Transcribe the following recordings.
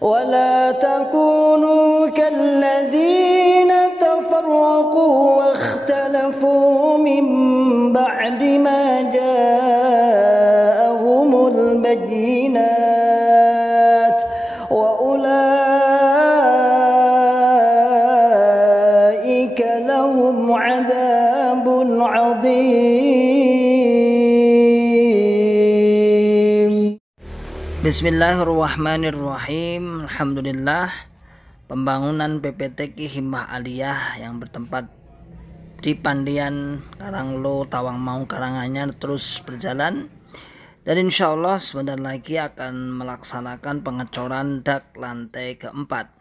ولا تكونوا كالذين تفرقوا واختلفوا من بعد ما جاءهم البينات وأولئك لهم عذاب عظيم. Bismillahirrahmanirrahim. Alhamdulillah, pembangunan PPTQ Himmah Aliyah yang bertempat di Pandian Karanglo, Tawangmangu, Karanganyar terus berjalan, dan insya Allah sebentar lagi akan melaksanakan pengecoran dak lantai keempat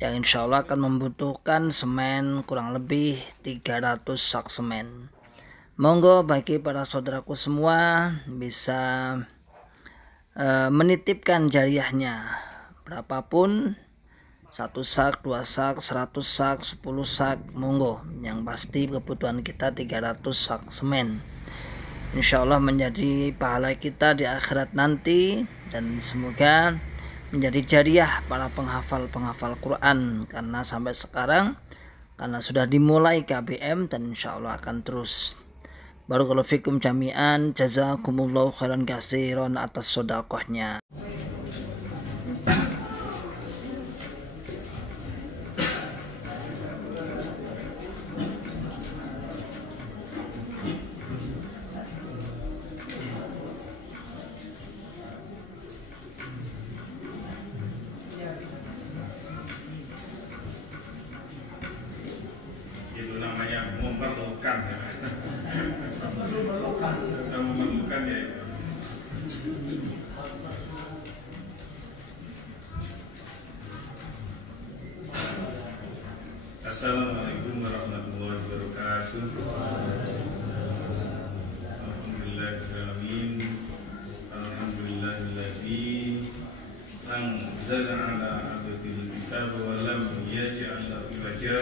yang insya Allah akan membutuhkan semen kurang lebih 300 sak semen. Monggo bagi para saudaraku semua bisa menitipkan jariahnya berapapun, 1 sak, 2 sak, 100 sak, 10 sak, monggo. Yang pasti kebutuhan kita 300 sak semen. Insya Allah menjadi pahala kita di akhirat nanti, dan semoga menjadi jariah para penghafal Quran, karena sampai sekarang karena sudah dimulai KBM dan insya Allah akan terus. Barakallahu fikum jami'an, jazakumullahu khairan katsiran atas sedekahnya. Itu namanya memerlukan ya. Memerlukan ya. Assalamualaikum warahmatullahi wabarakatuh. Alhamdulillahirrahmanirrahim. Alhamdulillahilladzi anzala ala abdihi kitab wa lam yaj'al lahu iwaja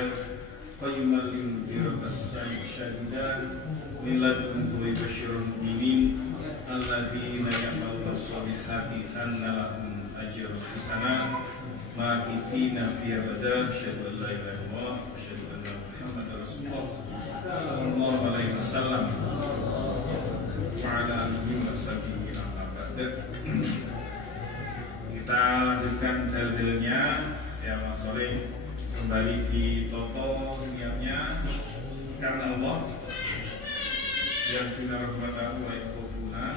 qayyuman liyunzira ba'san syadidan min ladunhu wa yubashshirul mu'minin alladzina ya'maluna sholihati anna lahum ajran hasanah ma'akifina fi abada asyhadu an la ilaha illallah wa asyhadu anna muhammadar rasulullah sallallahu alaihi wasallam wa ala alihi washabihi amma ba'd. Kita lanjutkan dalilnya ya Mas Soleh, kembali di Toto niatnya karena Allah yang bina rahmatahu wa ikhufuna.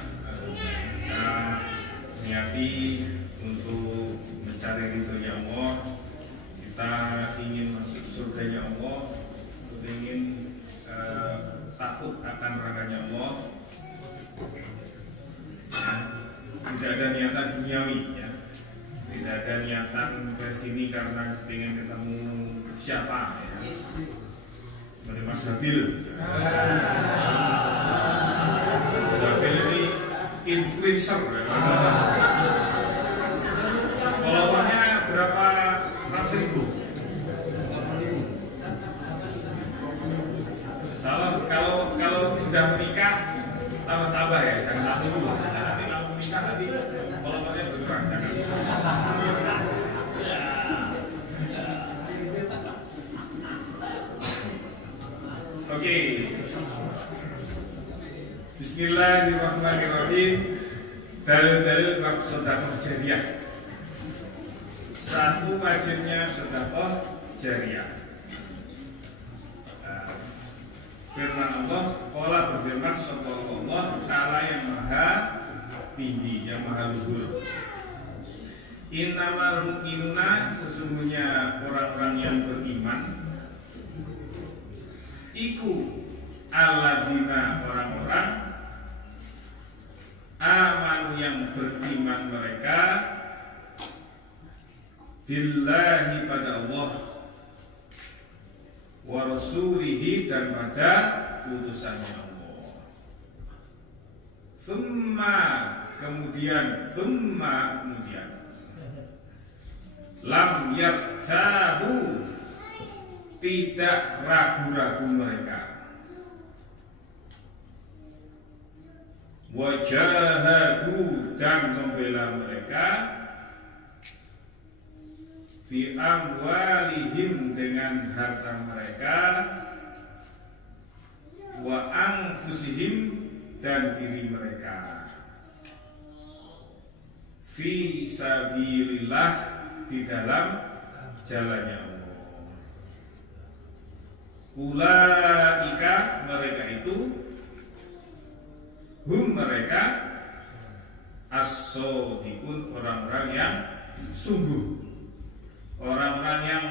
Kita niati untuk mencari ridhonya Allah, kita ingin masuk surganya Allah, kita ingin takut akan nerakanya Allah. Tidak ada niatan duniawi ya. Tidak ada niatan ke sini karena ingin ketemu siapa ya. Seperti Mas Habil. Mas Habil ini influencer ya. Followernya berapa ratus ribu? Salah, kalau sudah menikah tambah-tambah ya, jangan satu dulu. Nanti kalau menikah nanti followernya berkurang, jangan. Oke. Bismillahirrahmanirrahim. Dalil-dalil bab sedekah jariyah. Satu wajibnya sedekah jariyah. Firman Allah, qala berfirman Allah Ta'ala yang maha tinggi, yang maha luhur. Innamal mu'minuna, sesungguhnya orang-orang yang beriman, iku alladzina, orang-orang amanu yang beriman mereka billahi pada Allah wa rasulihi dan pada utusannya Allah. Kemudian lam yartabu, tidak ragu-ragu mereka. Wajahadu, dan membela mereka bi amwalihim dengan harta mereka, wa anfusihim dan diri mereka, fi sabilillah di dalam jalannya Allah. Ulaika mereka itu, hum mereka, as-shodiqun orang-orang yang sungguh, orang-orang yang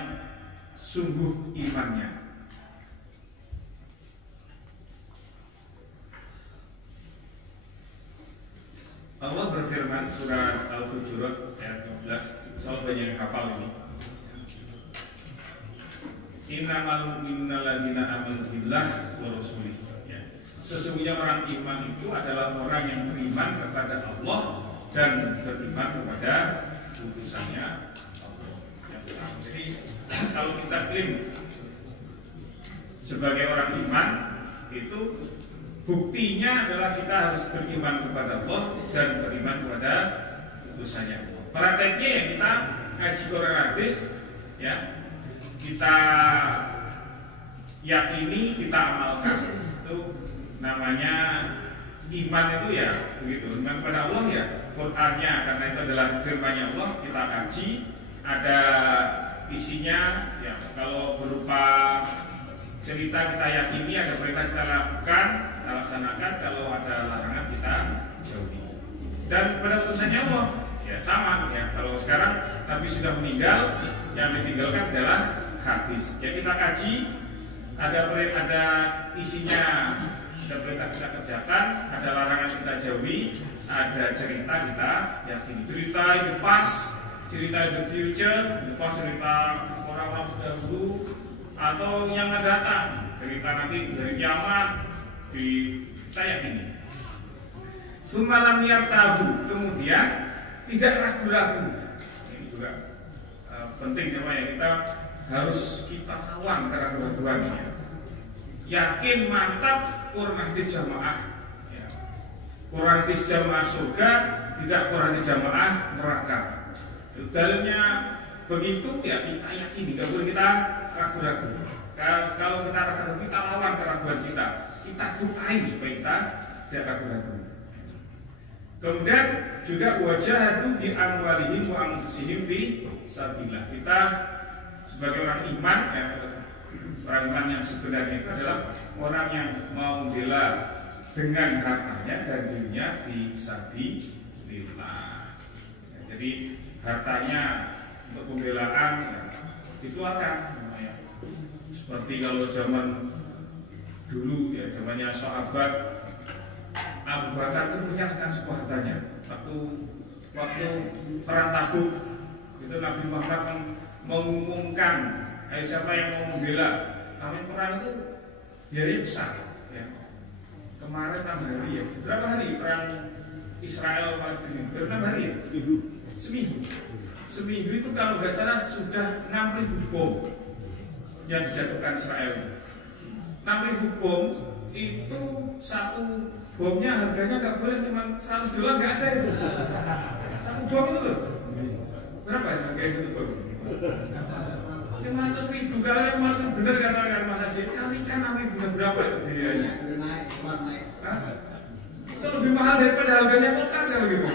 sungguh imannya. Allah berfirman surat Al-Hujurat ayat 12, soal banyak yang hafal ini. Innamal mu'minuna alladziina aamanu billahi wa rasulih. Sesungguhnya orang iman itu adalah orang yang beriman kepada Allah dan beriman kepada utusannya Allah. Jadi kalau kita klaim sebagai orang iman, itu buktinya adalah kita harus beriman kepada Allah dan beriman kepada utusannya Allah. Prakteknya ya kita ngaji Quran hadis, ya kita yakini, kita amalkan. Itu namanya iman itu ya begitu. Iman kepada Allah ya Qurannya, karena itu adalah firman-Nya Allah, kita kaji, ada isinya ya. Kalau berupa cerita kita yakini, ada perintah kita lakukan, kita laksanakan, kalau ada larangan kita jauhi. Dan pada utusannya Allah ya sama ya. Kalau sekarang Nabi sudah meninggal, yang ditinggalkan adalah hadis. Ya kita kaji, ada isinya, ada perintah kita kerjakan, ada larangan kita jauhi, ada cerita kita yakini. Cerita itu past, cerita the future, the past cerita orang-orang dahulu atau yang akan datang, cerita nanti dari kiamat, kita yakini. Sumalam yartabu, kemudian tidak ragu-ragu. Ini juga penting namanya, kita harus kita lawan keraguan-keraguannya. Yakin mantap Quran hadis jamaah ya. Quran hadis jamaah surga, tidak Quran hadis jamaah neraka. Dalilnya begitu ya, kita yakini, kalau kita ragu-ragu. Kalau kita ragu-ragu, kita lawan keraguan kita. Kita doain supaya kita tidak ragu-ragu. Kemudian juga wajahatu bi amwalihim wa anfusihim fi sabilillah. Kita sebagai orang iman ya, orang iman yang sebenarnya itu adalah orang yang mau membela dengan hartanya dan dirinya fi sabilillah. Ya, jadi hartanya untuk pembelaan ya, dikeluarkan. Ya. Seperti kalau zaman dulu ya, zamannya sahabat, Abu Bakar itu menyerahkan sebuah hartanya. Waktu perang Tabuk itu Nabi Muhammad mengumumkan siapa yang mau membela. Namanya perang itu biayanya besar ya. Kemarin 6 hari ya. Berapa hari perang Israel Palestina? Berapa hari ya? Seminggu itu kalau nggak salah sudah 6.000 bom yang dijatuhkan Israel. 6.000 bom itu, satu bomnya harganya nggak boleh cuma $100, nggak ada itu. Satu bom itu loh. Berapa harga satu bom? 500.000. Kalau yang masih benar katakan Mas Haji, kalikan namanya benar berapa itu biayanya? Itu lebih mahal daripada harganya kulkas ya begitu.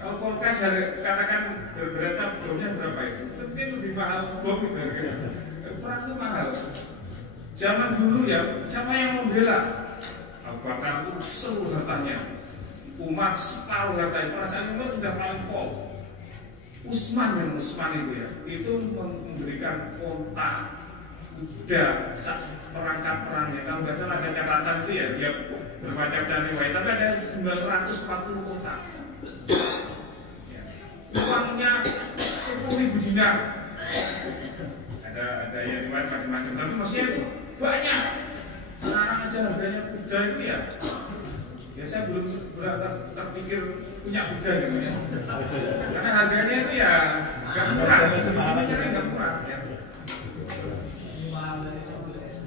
Kalau kulkas katakan berapa bomnya berapa itu? Mungkin lebih mahal bom itu harganya. Perang itu mahal. Zaman dulu ya, siapa yang membela? Abu Bakar itu seluruh hartanya, Umar separuh hartanya, perasaan Umar sudah paling pol. Utsman itu ya, itu memberikan onta, kuda, perangkat perangnya. Kalau nggak salah ada catatan itu ya, dia bermacam-macam riwayat, tapi ada 940 onta. Ya. Uangnya 10.000 dinar. Ada yang riwayat macam-macam, tapi maksudnya itu banyak. Sekarang aja harganya kuda itu ya saya belum terpikir punya kuda gitu ya. Karena harganya itu ya nggak murah. Di sini kan nggak murah ya.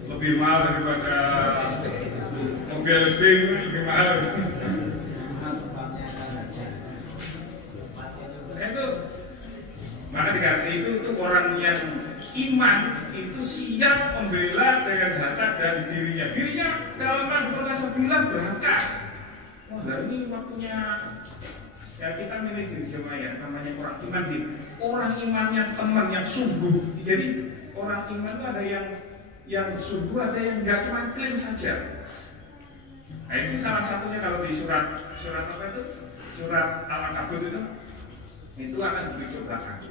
Lebih mahal daripada mobil listrik, lebih mahal. Itu mana ya, itu orang yang iman itu siap membela dengan harta dan dirinya kalau memang berasa bilang berangkat. Wah, ini waktunya ya kita milih jemaah ya, namanya orang iman di orang imannya teman yang sungguh. Jadi orang iman itu ada yang sungguh, ada yang nggak cuma klaim saja. Nah, itu salah satunya kalau di surat apa itu, surat Al-Ankabut itu akan diberi cobaan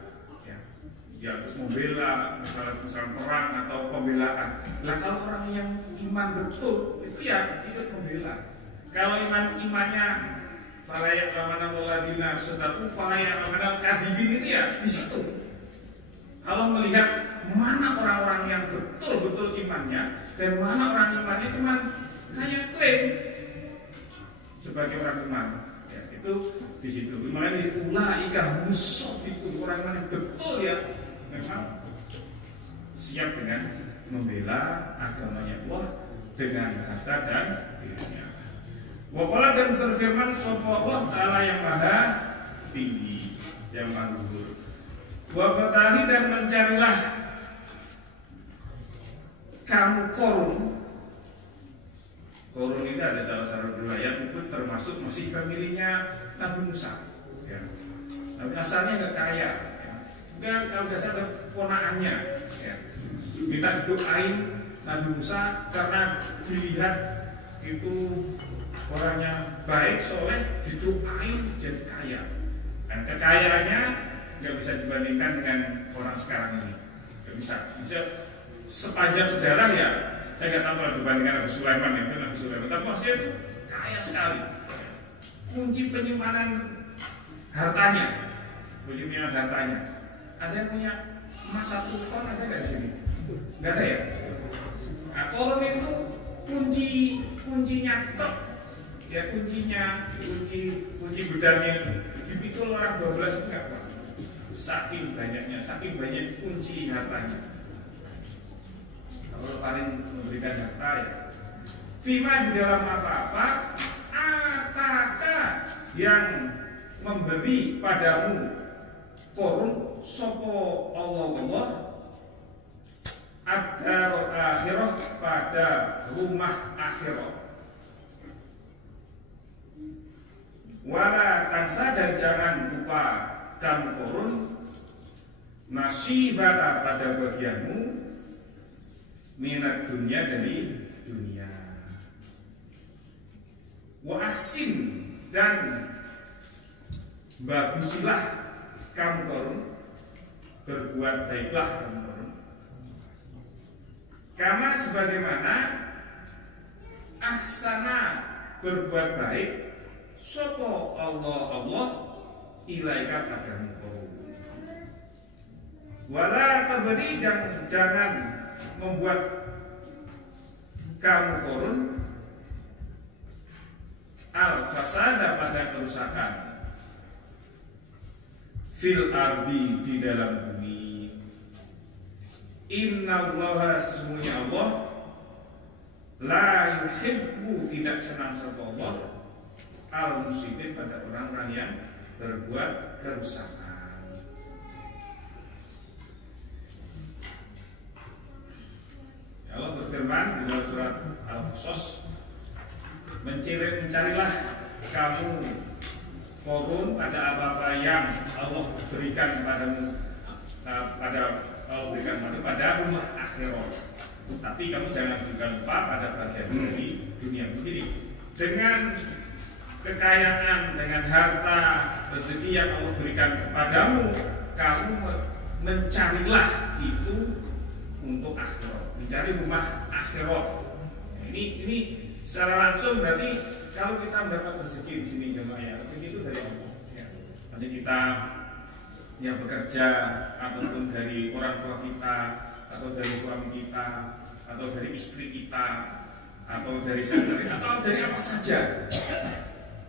ya untuk membela misalnya perang atau pembelaan. Lah kalau orang yang iman betul itu ya ikut membela. Kalau imannya falayak lamana waladina sutaku falayak lamana kadibin itu ya di situ. Kalau melihat mana orang-orang yang betul-betul imannya dan mana orang imannya cuma hanya klaim sebagai orang iman, ya, itu di situ. Makanya ulaika musaddiqun, orang yang betul ya memang siap dengan membela agamanya Allah dengan harta dan dirinya. Waqala dan berfirman sapa Allah Ta'ala yang maha tinggi, yang maha luhur. Wa batari dan mencarilah kamu korun. Korun ini ada salah satu riwayat itu termasuk masih familinya Nabi Musa. Ya. Tapi asalnya nggak kaya. Ya. Enggak, kalau nggak salah ponakannya. Ya. Minta didoain Nabi Musa karena dilihat itu orangnya baik, soleh, didoain jadi kaya. Dan kekayaannya nggak bisa dibandingkan dengan orang sekarang ini. Nggak bisa. Bisa sepanjang sejarah ya. Saya nggak tahu kalau dibandingkan Nabi Sulaiman itu Nabi Sulaiman, tapi maksudnya itu kaya sekali. Kunci penyimpanan hartanya, Ada yang punya emas 1 ton, ada nggak di sini? Nggak ada ya. Nah, korun itu kuncinya tok, ya kunci gudangnya dipikul orang 12 enggak Pak. Saking banyak kunci hartanya. Kalau paling memberikan harta ya Fima di dalam apa-apa Ataka yang memberi padamu korun sopo Allah Adar akhirah pada rumah akhirah. Wala tansa dan jangan lupa kamu korun nasibata pada bagianmu minat dunia dari dunia. Wa ahsin dan bagusilah kamu korun, berbuat baiklah kamu korun. Kama sebagaimana ahsana berbuat baik sopo Allah ilaika padamu korun. Wala tabdi jangan membuat kamu korun al-fasada pada kerusakan fil ardi di dalam bumi. Innallaha sesungguhnya Allah la yuhibbu tidak senang sapa Allah al-mufsidin pada orang-orang yang berbuat kerusakan. Allah berfirman di dalam surat Al-Qasas, mencarilah kamu korun pada apa-apa yang Allah berikan padamu, pada rumah akhirat. Tapi kamu jangan juga lupa pada bagian dari dunia sendiri. Dengan kekayaan, dengan harta, rezeki yang Allah berikan kepadamu, kamu mencarilah itu untuk akhirat, mencari rumah akhirat. Ini secara langsung berarti kalau kita mendapat rezeki di sini jemaah ya, rezeki itu dari Allah. Ya. Nanti kita yang bekerja ataupun dari orang tua kita atau dari suami kita atau dari istri kita atau dari saudari atau dari apa saja,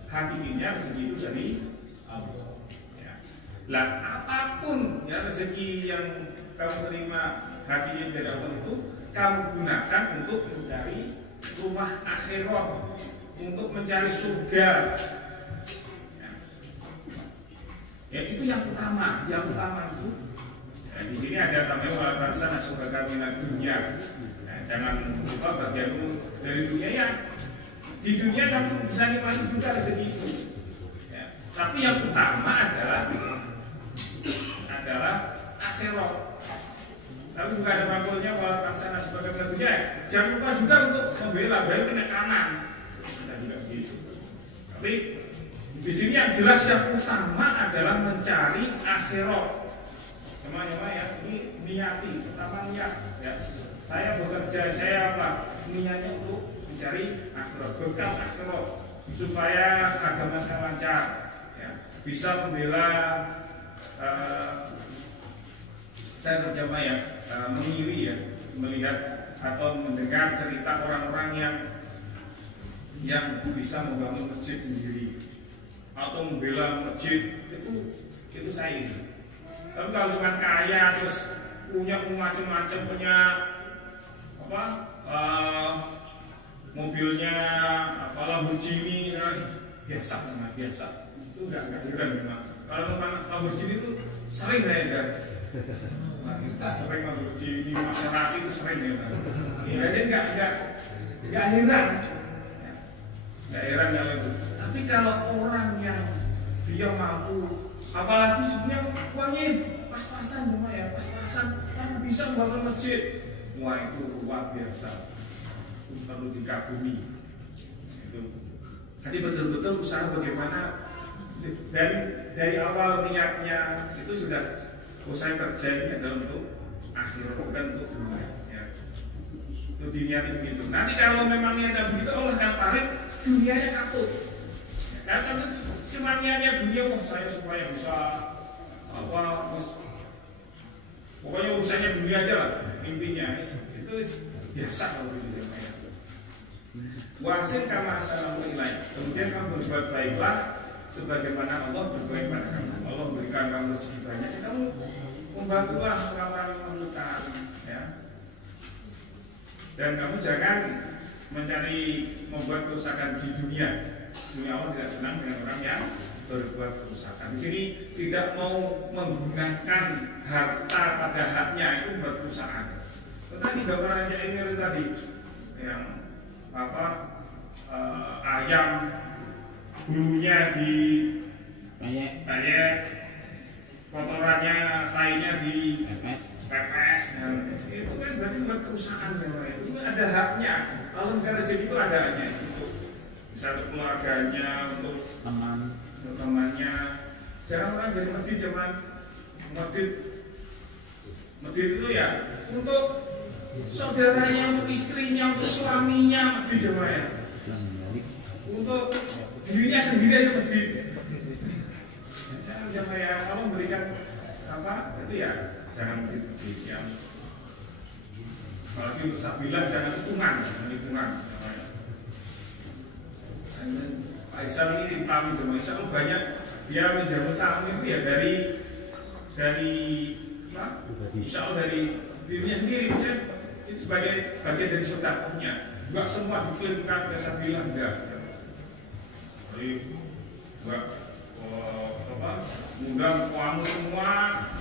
hakikatnya rezeki itu dari Allah. Ya. Lah apapun ya rezeki yang kamu terima hakikatnya dari Allah itu kamu gunakan untuk mencari rumah akhirat, untuk mencari surga. Ya itu yang utama itu Nah, di sini ada tambahan wala tansa nasibaka minad dunya. Nah, jangan lupa bagianmu dari dunia ya. Di dunia kamu bisa nikmati juga rezeki itu. Ya. Tapi yang utama adalah akhirat. Tapi bukan ada makulnya wala tansa nasibaka minad dunya. Jangan lupa juga untuk membela kena kanan. Kita juga begitu. Tapi di sini yang jelas yang utama adalah mencari akhirat. Teman-teman ya, ini niati, pertama niat ya. Saya bekerja, saya apa? Niatnya untuk mencari akhirat, bekal akhirat supaya agama saya lancar ya. Bisa membela saya terjemah ya, mengiri ya, melihat atau mendengar cerita orang-orang yang bisa membangun masjid sendiri atau membela masjid itu saya ini. Tapi kalau cuma kaya terus punya macam-macam, punya apa mobilnya apa Lamborghini biasa memang biasa itu nggak heran memang. Kalau memang Lamborghini itu sering saya kan sering Lamborghini Maserati itu sering ya kan. Jadi nggak heran kalau itu. Tapi kalau orang yang dia mampu, apalagi sebenarnya uangnya pas-pasan cuma ya, pas-pasan kan bisa membangun masjid. Wah itu luar biasa, itu perlu dikagumi. Itu. Jadi betul-betul usaha bagaimana dari awal niatnya itu sudah saya kerja ini adalah untuk akhirat bukan untuk dunia. Ya. Itu diniatin begitu. Nanti kalau memang niatnya begitu, Allah akan tarik dunianya katut. Ya, karena cuma niatnya dunia, wah saya supaya bisa apa, pokoknya urusannya dunia aja lah, mimpinya itu biasa kalau itu namanya. Wasil kama assalamu ilaih. Kemudian kamu berbuat baiklah sebagaimana Allah berbaik pada kamu. Allah berikan kamu rezeki banyak, kamu membantulah orang-orang yang memerlukan, ya. Dan kamu jangan mencari membuat kerusakan di dunia. Dunia Allah tidak senang dengan orang yang berbuat kerusakan. Di sini tidak mau menggunakan harta pada haknya itu buat kerusakan. Tadi gambarannya ini tadi yang apa ayam bulunya di kayak kotorannya tainya di pepes, itu kan berarti buat kerusakan namanya. Itu ada haknya. Kalau negara rezeki itu ada haknya. Bisa untuk keluarganya, untuk temannya. Jangan orang jadi medit zaman medit itu ya untuk saudaranya, untuk istrinya, untuk suaminya medit zaman ya. Untuk dirinya sendiri aja medit. Jangan ya kalau memberikan apa itu ya jangan medit ya. Kalau itu sabilah jangan hitungan. Pak Isam ini tamu sama Isam banyak dia menjamu tamu itu ya dari insya Allah dari dirinya sendiri, misalnya itu sebagai bagian dari sedekahnya. Enggak semua diklaimkan jasa bilang enggak. Jadi enggak undang kamu semua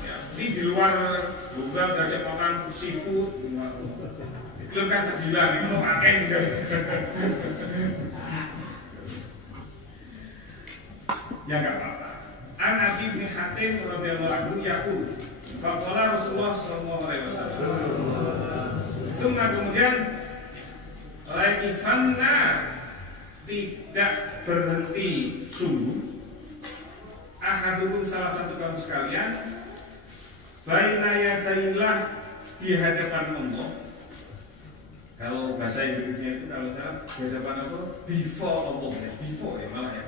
ya, ini di luar undang ngajak makan seafood diklaimkan sebilang ini mau pakai juga. Ya enggak apa-apa. An Abi bin Hatim radhiyallahu anhu yaqul, faqala Rasulullah sallallahu alaihi wasallam. Kemudian laifanna tidak berhenti sungguh ahadukum salah satu kamu sekalian baina yadaillah di hadapan Allah. Kalau bahasa Inggrisnya itu kalau salah di hadapan Allah before Allah ya, before ya malah ya.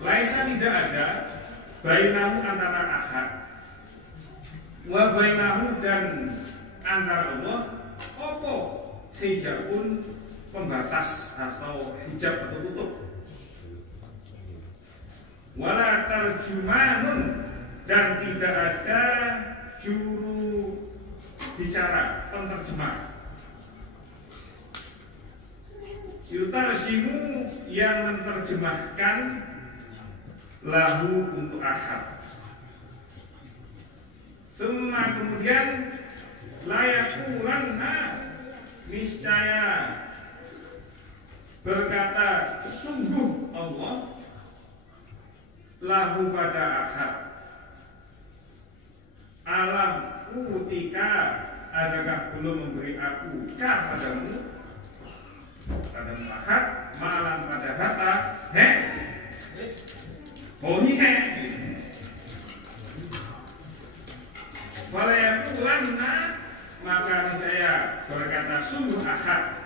Laisa tidak ada bainahu antara ahad wa bainahu dan antara Allah apa hijabun pembatas atau hijab atau tutup. Wala tarjumanun dan tidak ada juru bicara penterjemah. Yutarjimu yang menerjemahkan lahu untuk ahad. Summa kemudian layakulanna niscaya berkata sungguh Allah lahu pada ahad, alam utika adakah belum memberi aku padamu ahad, malam pada harta falayakulanna maka saya berkata sungguh ahad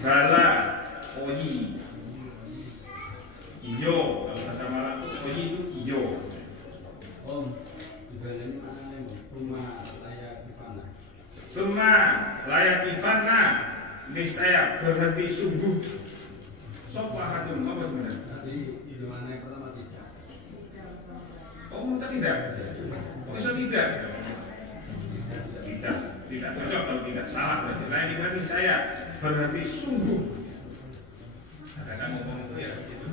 bala oyi iyo, kalau bahasa Malang oyi itu iyo. Summa layakifana niscaya berhenti sungguh. Sopo ahadun apa sebenarnya? Tadi hitungannya pertama tidak. Oh masa tidak? Oh bisa tidak? Tidak cocok kalau tidak salah berarti. Layakifana niscaya berhenti sungguh. Kadang ngomong itu ya gitu.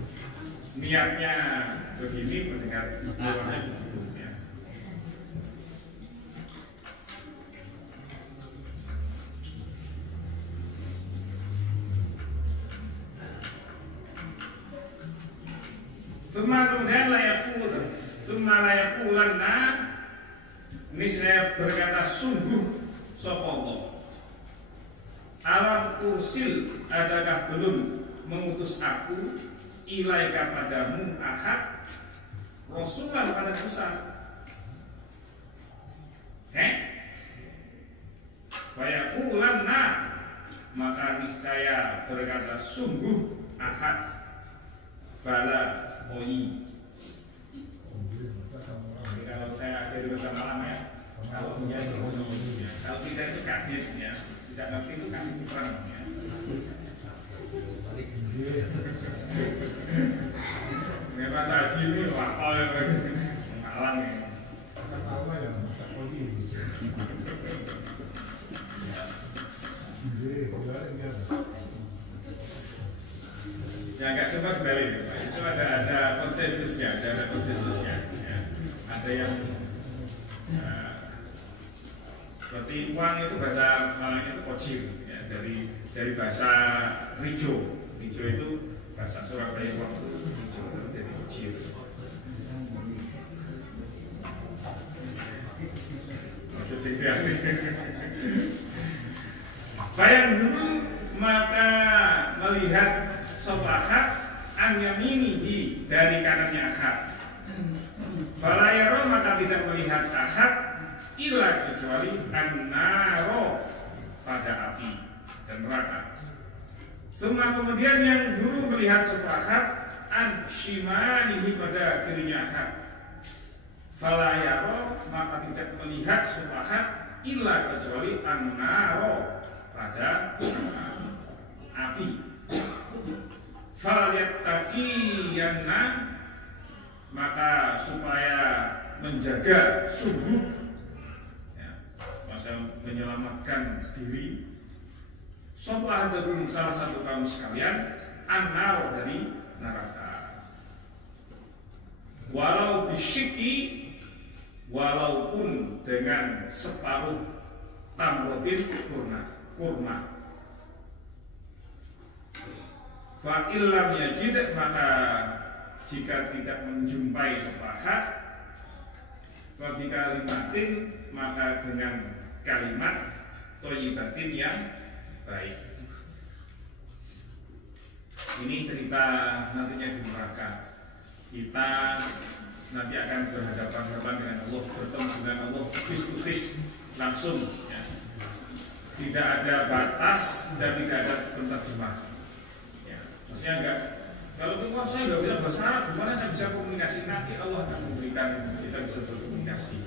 Niatnya begini mendengar keluarnya begitu ya. Summa layakulanna niscaya berkata sungguh sapa Allah, alam ursil adakah belum mengutus aku ilaika padamu ahad Rasulullah pada Musa. Fayakulanna maka niscaya berkata sungguh ahad bala oyi. Kalau saya ajari bahasa Malang ya, kalau punya oyi ya, kalau tidak itu kadit ya, tidak ngerti itu kadit kurang ya. Ini bahasa haji ini wakal ya, Malang ya. Ya agak sempat balik, itu ada konsensusnya, ada konsensusnya. Ya. Ada yang seperti uang itu bahasa Malang itu kocir, ya, dari bahasa rijo itu bahasa Surabaya waktu rijo itu dari kocir. Maksud saya bayang dulu maka melihat sofahat an yaminihi dari kanannya ahad. Falayaro maka tidak melihat ahad illa kecuali an-naro pada api dan neraka. Semua kemudian yang dulu melihat sofahat an shimalihi pada kirinya ahad. Falayaro maka tidak melihat sofahat illa kecuali an-naro pada api. Falyattaqiyanna maka supaya menjaga sungguh ya, masa menyelamatkan diri sopah dari salah satu kaum sekalian an-nar dari neraka walau bisyiki walaupun dengan separuh tamrotin kurma fa illam yajid maka jika tidak menjumpai sopahat fa bi kalimatin maka dengan kalimat thayyibatin yang baik. Ini cerita nantinya di neraka. Kita nanti akan berhadapan-hadapan dengan Allah, bertemu dengan Allah face to face langsung ya. Tidak ada batas dan tidak ada penterjemah. Maksudnya enggak, kalau keluar saya nggak bisa bahasa Arab, gimana saya bisa komunikasi? Nanti Allah akan memberikan kita bisa berkomunikasi.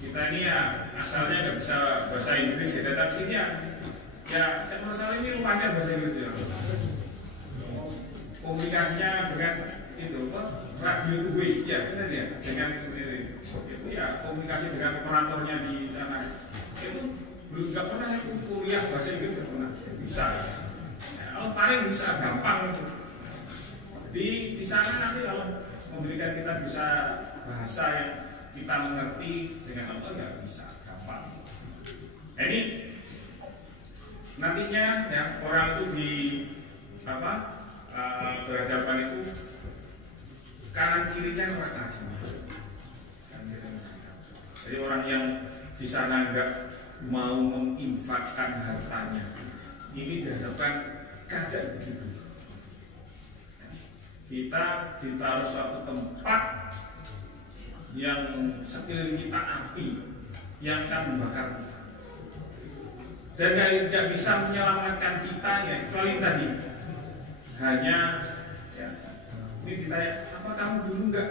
Kita ini ya asalnya nggak bisa bahasa Inggris ya, datang sini ya cek masalah ini lumayan bahasa Inggris ya. Komunikasinya dengan itu radio to base ya, benar ya, dengan itu ya komunikasi dengan operatornya di sana. Itu belum nggak pernah aku kuliah bahasa Inggris nggak pernah bisa. Kalau paling bisa gampang. Jadi Di sana nanti kalau memberikan kita bisa bahasa yang kita mengerti dengan Allah ya bisa gampang. Ini nantinya ya orang itu di berhadapan itu kanan kirinya neraka semua. Jadi orang yang di sana nggak mau menginfakkan hartanya, ini dihadapkan keadaan begitu. Kita ditaruh suatu tempat yang sekeliling kita api yang akan membakar kita, dan tidak bisa menyelamatkan kita ya kecuali tadi hanya ya, ini ditanya apa kamu dulu nggak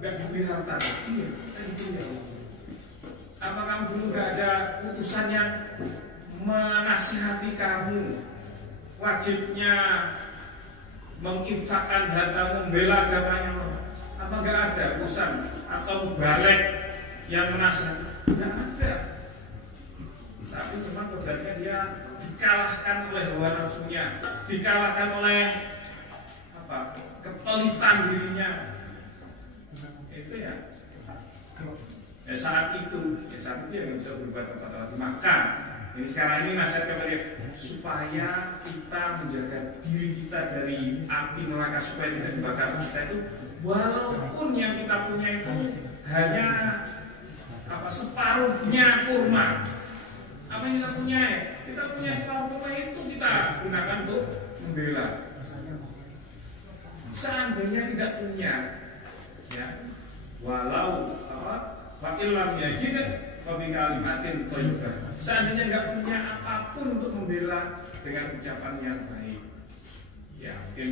diberi harta? Iya, saya diberi ya. Apa kamu dulu nggak ada utusan yang menasihati kamu wajibnya menginfakkan harta membela agamanya? Apa nggak ada utusan atau mubalek yang menasihati? Nggak ada. Tapi cuma kodratnya dia dikalahkan oleh hawa nafsunya, dikalahkan oleh kepelitan dirinya. Itu ya saat itu yang nggak bisa berbuat apa-apa lagi. Maka ini sekarang ini nasihat kepada supaya kita menjaga diri kita dari api neraka, supaya tidak dibakar kita itu, walaupun yang kita punya itu hanya separuhnya kurma. Apa yang kita punya ya? Kita punya separuh kurma itu kita gunakan untuk membela. Seandainya tidak punya, ya, walau fa'ilam yajid fabikalimatin thayyibah. Seandainya nggak punya apapun untuk membela dengan ucapan yang baik, ya mungkin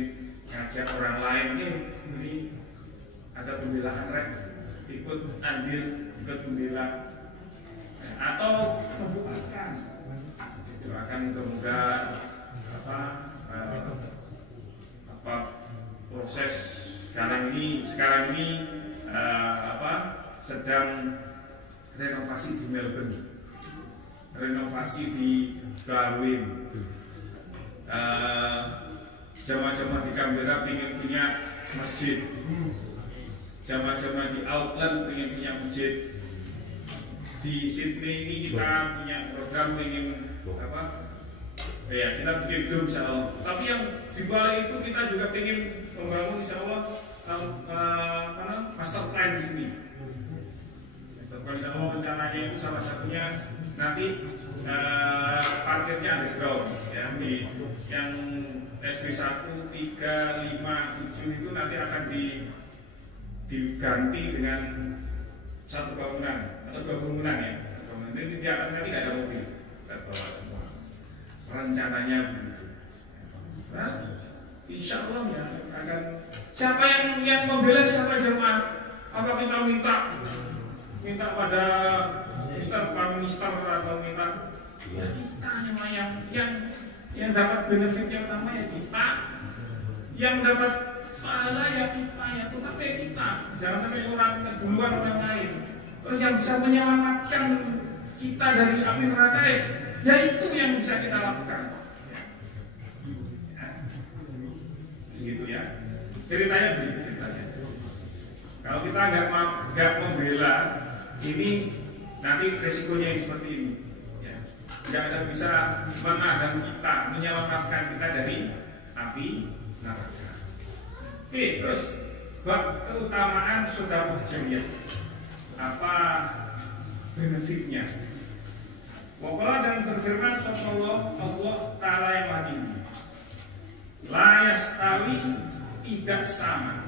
ngajak orang lain ini ada pembelaan ikut andil, ikut membela, atau membuatkan doakan semoga proses sekarang ini sedang renovasi di Melbourne, renovasi di Darwin, jamaah-jamaah di Canberra ingin punya masjid, jamaah-jamaah di Auckland ingin punya masjid, di Sydney ini kita punya program ingin ya kita bikin gedung insya Allah. Tapi yang di balik itu kita juga ingin membangun insya Allah master plan di sini. Master plan insya Allah rencananya itu salah satunya nanti parkirnya underground ya, di yang SP 1, 3, 5, 7 itu nanti akan diganti dengan satu bangunan atau dua bangunan ya. Jadi di atas nanti nggak ada mobil, kita bawa semua. Rencananya begitu. Nah, insya Allah ya akan. Siapa yang membela siapa jemaah? Apa kita minta pada Prime Minister atau minta ya kita yang dapat benefitnya utama ya kita, yang dapat pahala ya kita ya, tetapi ya kita jangan sampai orang keduluan orang lain. Terus yang bisa menyelamatkan kita dari api neraka ya itu yang bisa kita lakukan. Begitu ya. Ceritanya begitu ceritanya. Kalau kita nggak membela, ini nanti resikonya yang seperti ini. Ya. Nggak ada bisa menahan kita, menyelamatkan kita dari api neraka. Oke, terus bab keutamaan sedekah jariyah. Apa benefitnya? Waqala dan berfirman sallallahu Allah Ta'ala yang maha tinggi, la yastawi, tidak sama,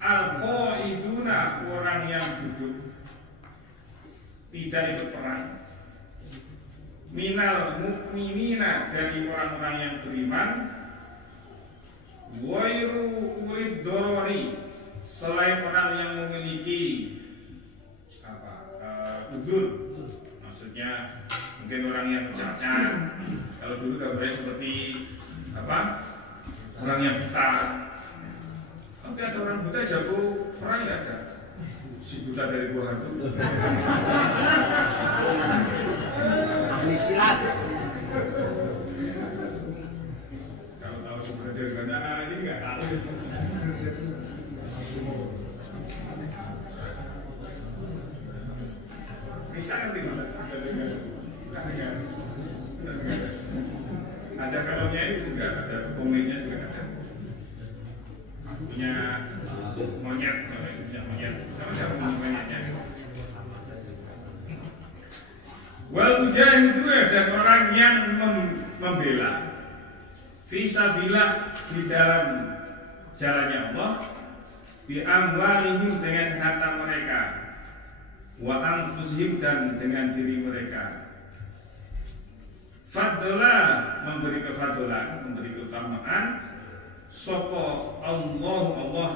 al-qaiduna, orang yang duduk tidak ikut perang, minal mu'minina, dari orang-orang yang beriman, wairu urid dorori, selain orang yang memiliki udzur, maksudnya mungkin orang yang cacat. Kalau dulu gambarnya seperti orang yang buta. Tapi ada orang buta jago perang ya ada. Si buta dari gua hantu. Ini silat. ganda anak sih nggak tahu. Bisa nanti bisa. Ada filmnya itu juga ada, komiknya juga ada. Punya monyet, punya monyet. Sama-sama punya monyetnya. Wal mujahid itu ada orang yang membela fisabilillah di dalam jalannya Allah, bi amwalihim dengan harta mereka, wa anfusihim dan dengan diri mereka. Fadla memberi kefadolan, memberi keutamaan. Soko Allah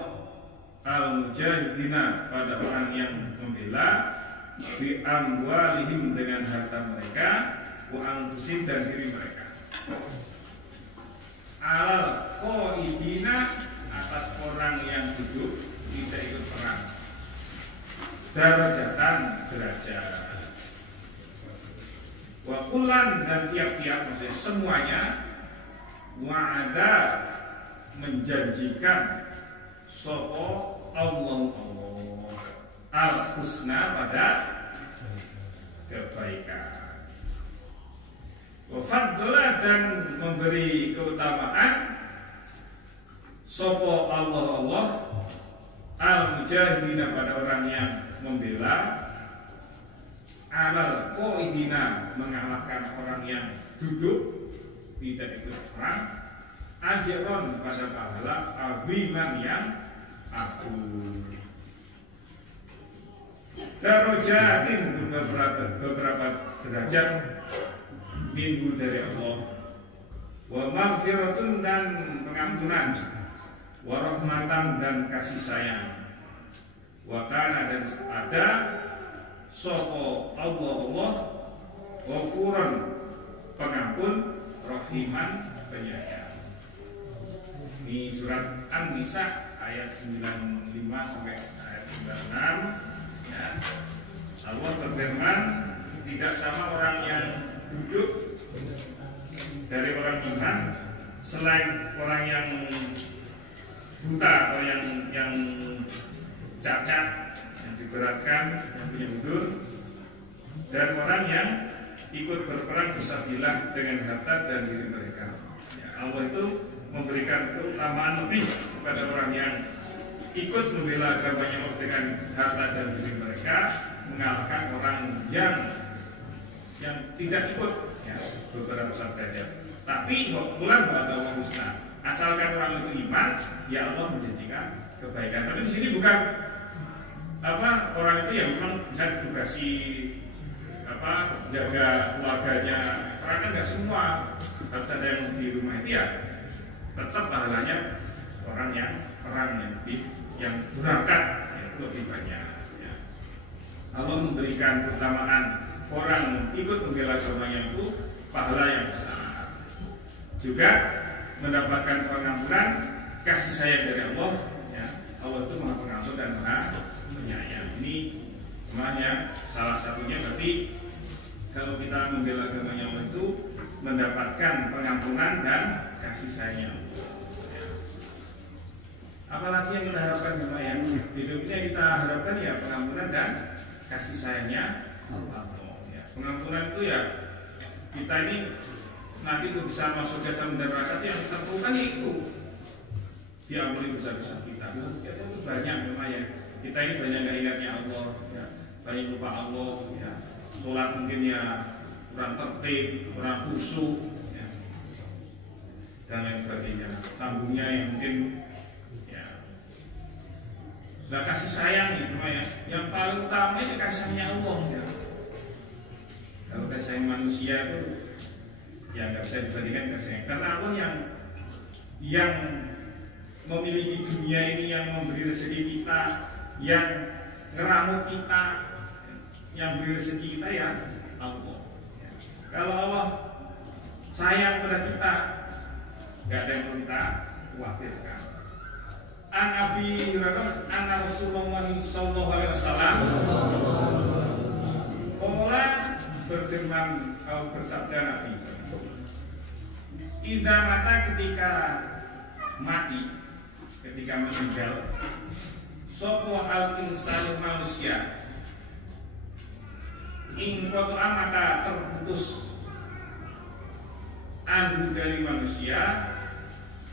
al-mujahidina pada orang yang membela, bi amwalihim dengan harta mereka, wa anfusihim dan diri mereka. Alal qaidina atas orang yang duduk tidak ikut perang. Darajatan derajat. Wa kullan dan tiap-tiap maksudnya semuanya wa'ada menjanjikan soko Allah al-husna pada kebaikan. Wa fadla dan memberi keutamaan soko Allah al-mujahidina pada orang yang membela, alal qaidina mengalahkan orang yang duduk tidak ikut perang, ajron pada pahala aziman yang agung. Darajatin beberapa derajat minggu dari Allah, wa maghfiratun dan pengampunan, wa rahmatan dan kasih sayang, wa kana dan ada soko Allah ghafuran pengampun, rahiman penyayang. Ini surat An-Nisa ayat 95 sampai ayat 96 ya. Allah berfirman, tidak sama orang yang duduk dari orang iman selain orang yang buta atau yang cacat, yang diberatkan, yang punya udur, dan orang yang ikut berperang fisabilillah dengan harta dan diri mereka. Ya, Allah itu memberikan keutamaan lebih kepada orang yang ikut membela agamanya Allah dengan harta dan diri mereka, mengalahkan orang yang tidak ikut ya, beberapa derajat. Tapi bulan ada Allah husna. Asalkan orang itu iman, ya Allah menjanjikan kebaikan. Tapi di sini bukan orang itu yang memang bisa ditugasi jaga keluarganya. Karena kan nggak semua harus ada yang di rumah itu ya. Tetap pahalanya orang yang perang yang berangkat ya, lebih banyak. Ya. Allah memberikan keutamaan orang ikut membela agamanya itu pahala yang besar. Juga mendapatkan pengampunan, kasih sayang dari Allah. Ya. Allah itu Maha Pengampun dan Maha Penyayang. Ini namanya salah satunya berarti kalau kita membela agamanya Allah itu mendapatkan pengampunan dan kasih sayangnya Allah. Ya. Apalagi yang kita harapkan sama yang hidupnya kita harapkan ya pengampunan dan kasih sayangnya Allah. Ya. Pengampunan itu ya kita ini nanti untuk bisa masuk ke surga dan neraka yang kita perlukan itu diampuni dosa-dosa kita. Itu banyak memang ya. Kita ini banyak nggak ingatnya Allah, ya. Banyak lupa Allah, ya. Sholat mungkin ya kurang tertib, kurang khusyuk, ya. Dan lain sebagainya. Sambungnya yang mungkin ya nggak kasih sayang ya cuma ya. Yang paling utama itu kasihnya Allah, ya. Kalau kasih sayang manusia itu ya nggak bisa dibandingkan kasih karena Allah yang memiliki dunia ini, yang memberi rezeki kita, yang ngeramut kita, yang beri rezeki kita ya Allah. Ya. Kalau Allah sayang pada kita, nggak ada yang perlu kita khawatirkan. An Abi Hurairah, an Rasulullah sallallahu alaihi wasallam berfirman atau bersabda Nabi, idza mata ketika mati, ketika meninggal, sopo al insanu manusia, ing kotoa maka terputus anhu dari manusia,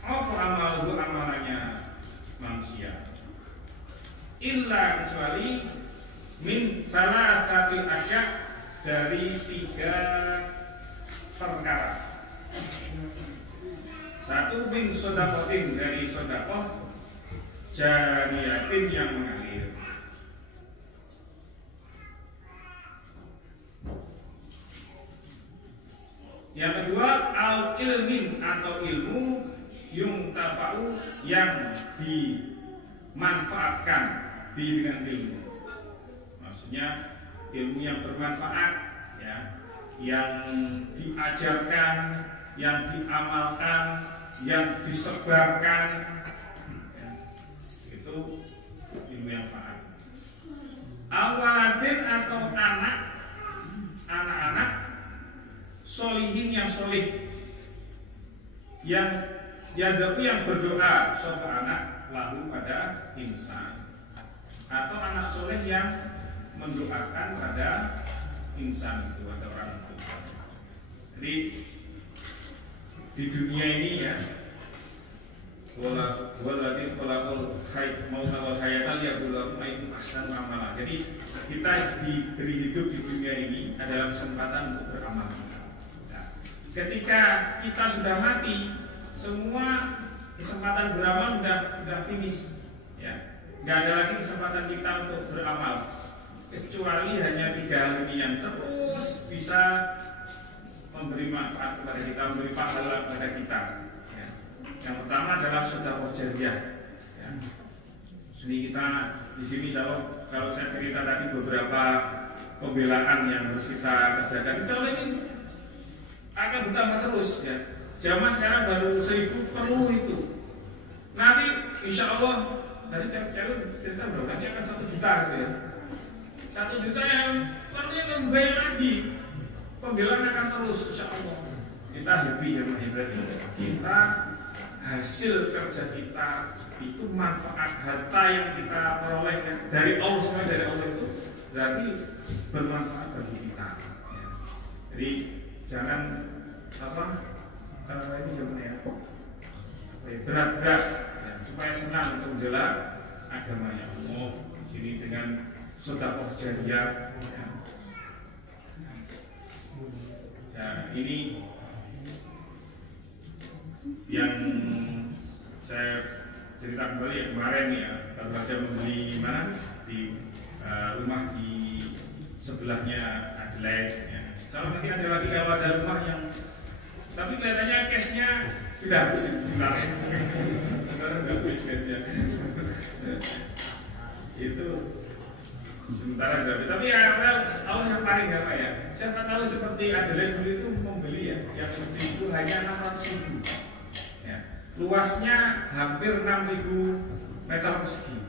apa amaluhu amalannya manusia, illa kecuali min salatati asya, dari 3 perkara. Satu, min sodakotin, dari sodakoh jariyatin yang mengalir. Yang kedua, al ilmin atau ilmu yung tafa'u, yang dimanfaatkan dengan ilmu. Maksudnya ilmu yang bermanfaat, ya, yang diajarkan, yang diamalkan, yang disebarkan, ya, itu ilmu yang faat. Awaladin atau anak-anak solihin yang solih, yang berdoa sopa anak lalu pada insan, atau anak soleh yang mendoakan pada insan itu atau orang itu. Jadi di dunia ini ya, waladin falakul khair mauta wal hayata liyabluwakum ayyukum ahsanu amala. Jadi kita diberi hidup di dunia ini adalah kesempatan untuk beramal. Nah, ketika kita sudah mati, semua kesempatan beramal sudah finish, ya. Nggak ada lagi kesempatan kita untuk beramal, kecuali hanya 3 hal ini yang terus bisa memberi manfaat kepada kita, memberi pahala kepada kita. Ya. Yang pertama adalah sedekah jariyah. Ya. Jadi kita di sini kalau saya cerita tadi beberapa pembelaan yang harus kita kerjakan, insya Allah ini akan bertambah terus. Ya. Jamaah sekarang baru 1000, perlu itu. Nanti insya Allah dari cerita berapa? Nanti akan 1 juta gitu ya. 1 juta yang perlunya lebih lagi. Pembelaan akan terus insya Allah. Kita happy ya, berarti kita hasil kerja kita itu manfaat harta yang kita peroleh dari Allah, semua dari Allah itu berarti bermanfaat bagi kita. Ya. Jadi jangan karena ini sebenarnya berat-berat ya, supaya senang untuk menjalan agamanya Allah di sini dengan sedekah jariyah. Ya, ini yang saya cerita kembali ya, kemarin ya, baru saja membeli mana di rumah di sebelahnya Adelaide. Ya. Soalnya nanti ada lagi kalau ada rumah yang, tapi kelihatannya cashnya sudah habis sebenarnya. Sekarang sudah habis cashnya. Itu sementara sudah habis. Tapi ya Allah yang paling apa ya? Siapa tahu seperti Adelaide dulu itu membeli ya, yang suci itu hanya 600.000. Ya. Luasnya hampir 6.000 meter persegi.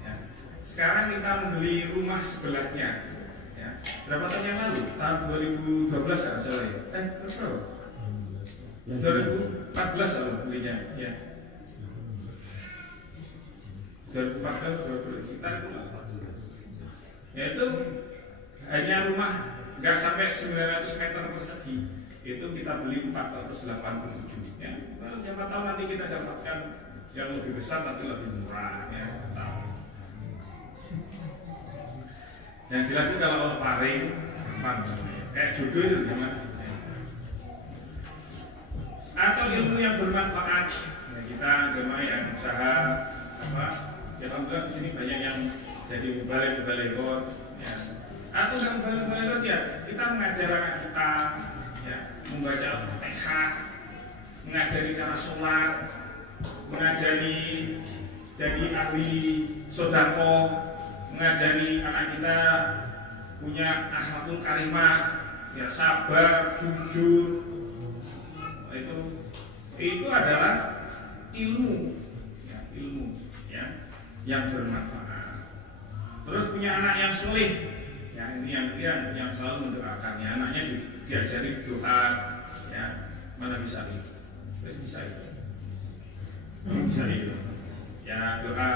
Ya. Sekarang kita membeli rumah sebelahnya. Ya. Berapa tahun yang lalu? Tahun 2012 kan salah ya? Berapa? 2014 lalu belinya. Ya. 2014 sekitar itu lah. Yaitu hanya rumah nggak sampai 900 meter persegi, itu kita beli 487 ya. Nah, siapa tahu nanti kita dapatkan yang lebih besar tapi lebih murah ya. Yang jelas itu kalau Allah paring kayak jodoh itu gimana? Atau ilmu yang bermanfaat ya, kita jemaah yang usaha apa ya, alhamdulillah di sini banyak yang jadi mubalek-mubalekot ya. Atau yang mubalek-mubalekot ya, kita mengajar anak kita ya, membaca Al-Fatihah, mengajari cara sholat, mengajari jadi ahli sodako, mengajari anak kita punya akhlakul karimah ya, sabar, jujur. Itu adalah ilmu ya, ilmu ya, yang bermanfaat. Terus punya anak yang soleh ya, ini yang selalu mendoakannya, anaknya diajari doa ya, mana bisa itu, terus bisa itu. Bisa itu. Ya doa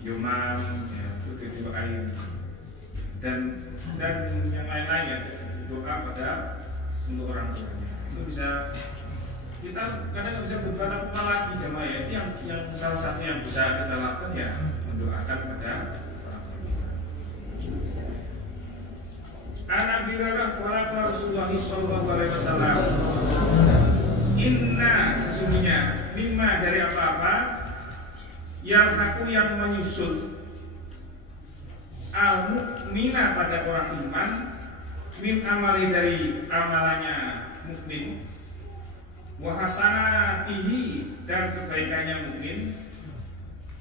Yomam, ya, itu didoain dan yang lain-lain ya, doa pada untuk orang tuanya. Itu bisa kita kadang bisa beberapa lagi jamaah ya. Itu yang salah satu yang bisa kita lakukan ya mendoakan pada orang tua kita. Ana birarah wa Rasulullah sallallahu alaihi wasallam. Inna sesungguhnya mimma dari apa-apa yang aku yang menyusul al-mu'mina pada orang iman min amali dari amalannya mukmin wa hasanatihi dan kebaikannya mukmin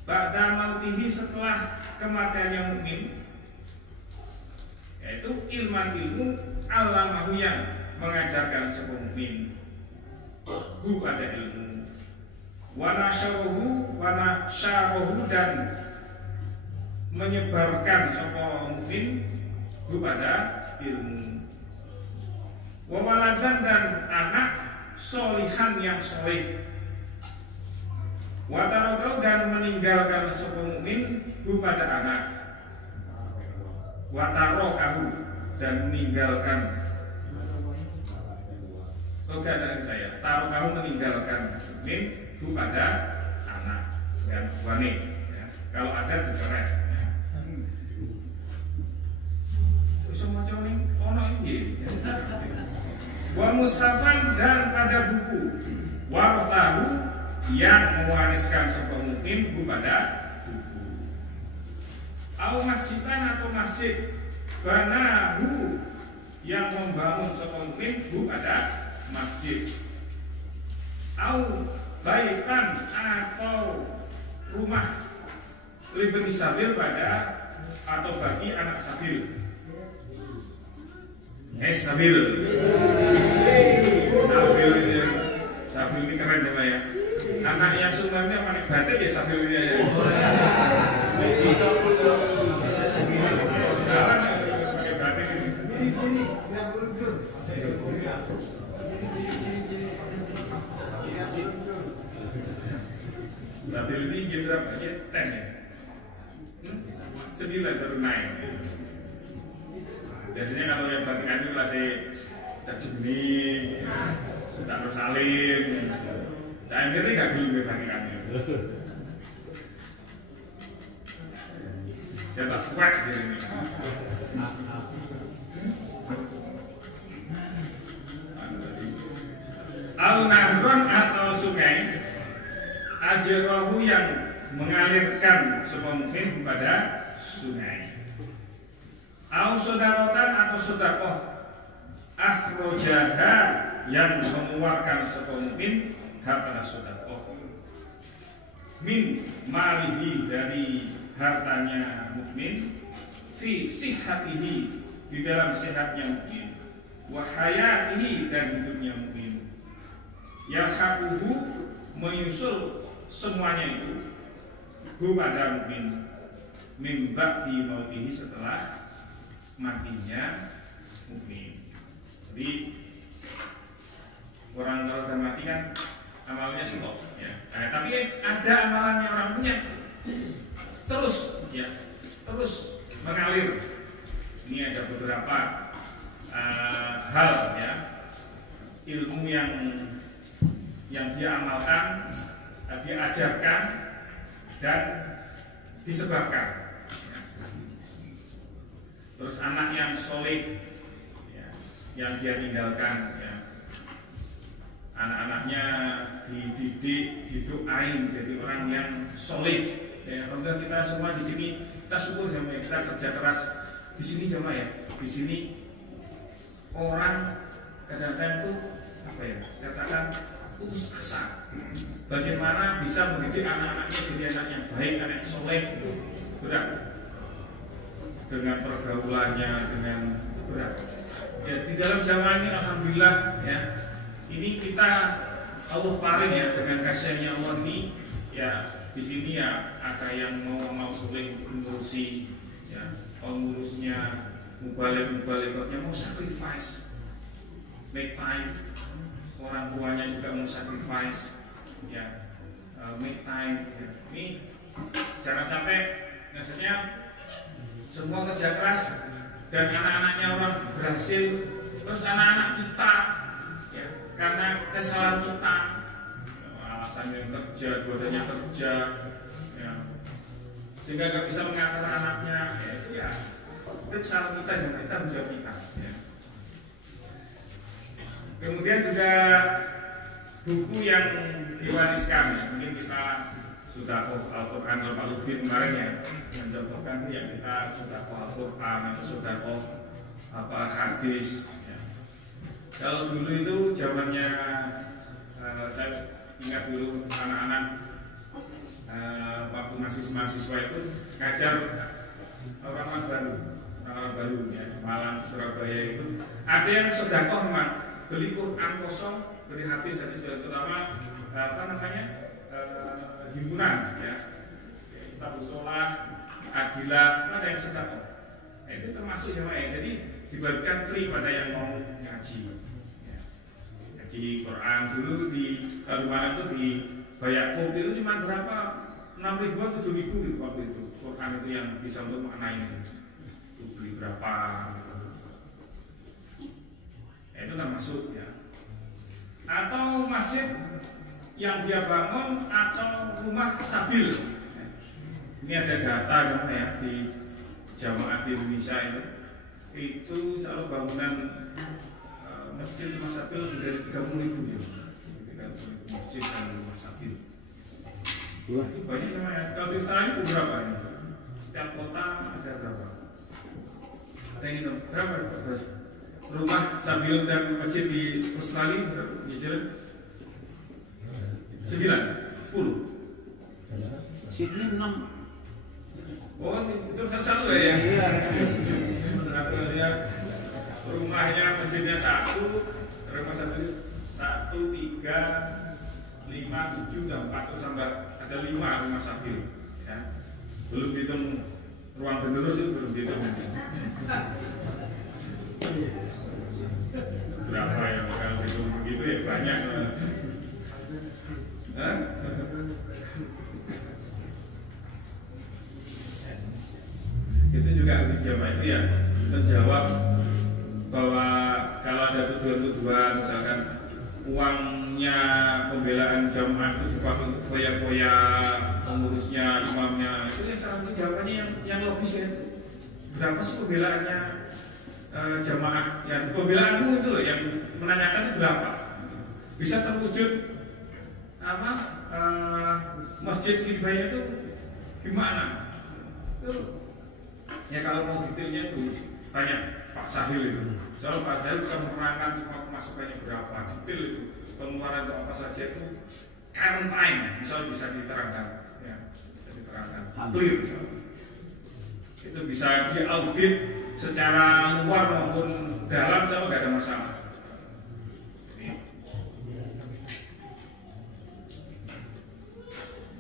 ba'da mautihi setelah kematiannya mukmin, yaitu ilmu alamahu yang mengajarkan sebuah mukmin pada ilmu wanasyarahu dan menyebarkan sebuah mukmin pada ilmu wawaladan dan anak solihan yang soleh watarokau dan meninggalkan sebuah mukmin pada anak watarokahu dan meninggalkan dari saya taruh kamu meninggalkan mukmin pada anak dan wanita ya. Kalau ada dicerai semua cowok ono ini wa mustafan dan pada buku warotahu yang mewariskan sebuah mukmin pada buku au masjidan atau masjid banahu yang membangun sebuah mukmin pada masjid au baitan atau rumah libni sabil pada atau bagi anak sabil sabil ini keren ya Pak ya. Anak yang sebenarnya pakai batik ya sabil ini ya. Pakai batik ini. Sabil ini jam berapa? Jam 10 ya? 9 baru naik. Biasanya kalau yang batikan itu masih cacuni, tak bersalin. Saya akhirnya nggak dulu batikan itu. Saya tak kuat di sini. Al-Nahron atau sungai Ajrahu yang mengalirkan sebuah mukmin kepada sungai. Au sodarotan atau sodakoh akhrojaha yang mengeluarkan sebuah mukmin harta sodakoh min malihi dari hartanya mukmin fi sihhatihi di dalam sehatnya mukmin wa hayatihi dan hidupnya mukmin yang hakuhu menyusul semuanya itu pada mukmin min ba'di mautihi setelah matinya mukmin. Jadi orang kalau sudah mati kan amalnya stop ya. Nah, tapi ada amalannya orang punya terus ya, terus mengalir. Ini ada beberapa hal ya, ilmu yang dia amalkan, dia ajarkan dan disebarkan. Terus anak yang soleh ya, yang dia tinggalkan ya, anak-anaknya dididik, didoain jadi orang yang soleh. Ya, kalau kita semua di sini kita syukur sama ya, kita kerja keras di sini sama ya. Di sini orang kadang-kadang itu apa ya? Katakan putus asa. Bagaimana bisa mendidik anak-anaknya jadi anak yang baik, anak yang soleh? Berat. Dengan pergaulannya, dengan berat. Ya, di dalam zaman ini alhamdulillah ya, ini kita Allah paling ya dengan kasihnya Allah ini ya, di sini ya ada yang mau soleh mengurusi ya, pengurusnya mubalik-mubalikotnya mau sacrifice, make time, orang tuanya juga mau sacrifice ya, make time. Ya. Ini jangan sampai maksudnya semua kerja keras dan anak-anaknya orang berhasil, terus anak-anak kita ya, karena kesalahan kita, alasannya kerja, dua-duanya kerja, ya, sehingga nggak bisa mengantar anaknya, ya itu ya itu kesalahan kita dan kita menjawab kita. Ya. Kemudian juga buku yang diwariskan, mungkin kita sudah Al-Quran Al-Pak Lutfi kemarin ya mencontohkan yang kita sudah Al-Quran atau sudah hadis ya. Kalau dulu itu zamannya saya ingat dulu anak-anak waktu masih mahasiswa itu ngajar orang baru ya, Malang, Surabaya itu ada yang sedekah memang beli Quran kosong, beli hadis terutama himpunan ya, kita sholat, adilah, ada yang sedekah. Itu termasuk jamaah. Jadi dibagikan free pada yang mau ngaji. Ya. Ngaji Quran dulu di Kalimantan itu di Bayakub itu cuma berapa? 6.000 atau 7.000 gitu waktu itu. Quran itu yang bisa untuk maknain itu beli berapa? Itu termasuk ya. Atau masjid yang dia bangun atau rumah sabil. Ini ada data ya di jamaah di Indonesia itu selalu bangunan masjid rumah sabil dari 30.000 ya. Masjid dan rumah sabil. Itu banyak jamaah. Kalau di Australia itu berapa ini? Setiap kota ada berapa? Ada yang itu berapa? Rumah sabil dan masjid di Australia di Jerman 9, 10. Sydney 6. Oh, itu satu ya? Iya. Satu ya. Rumahnya masjidnya 1, rumah sabil 1, 3, 5, 7, dan 4 tambah ada 5 rumah sabil. Ya. Belum hitung ruang penerus itu belum hitung. Berapa ya kalau hitung begitu ya banyak. Itu juga di jamaah itu ya menjawab bahwa kalau ada tuduhan-tuduhan misalkan uangnya pembelaan jamaah itu dipakai untuk foya-foya pengurusnya, imamnya, itu ya salah satu jawabannya yang logis ya. Berapa sih pembelaannya jamaah? Ya pembelaanmu itu loh yang menanyakan itu berapa? Bisa terwujud masjid Ibrahim itu gimana? Ya kalau mau detailnya itu tanya Pak Sahil itu. Soalnya Pak Sahil bisa menerangkan semua pemasukannya berapa, detail itu pengeluaran itu apa saja itu current time, misalnya bisa diterangkan, ya, bisa diterangkan clear misalnya. Itu bisa diaudit secara luar maupun dalam, sama nggak ada masalah.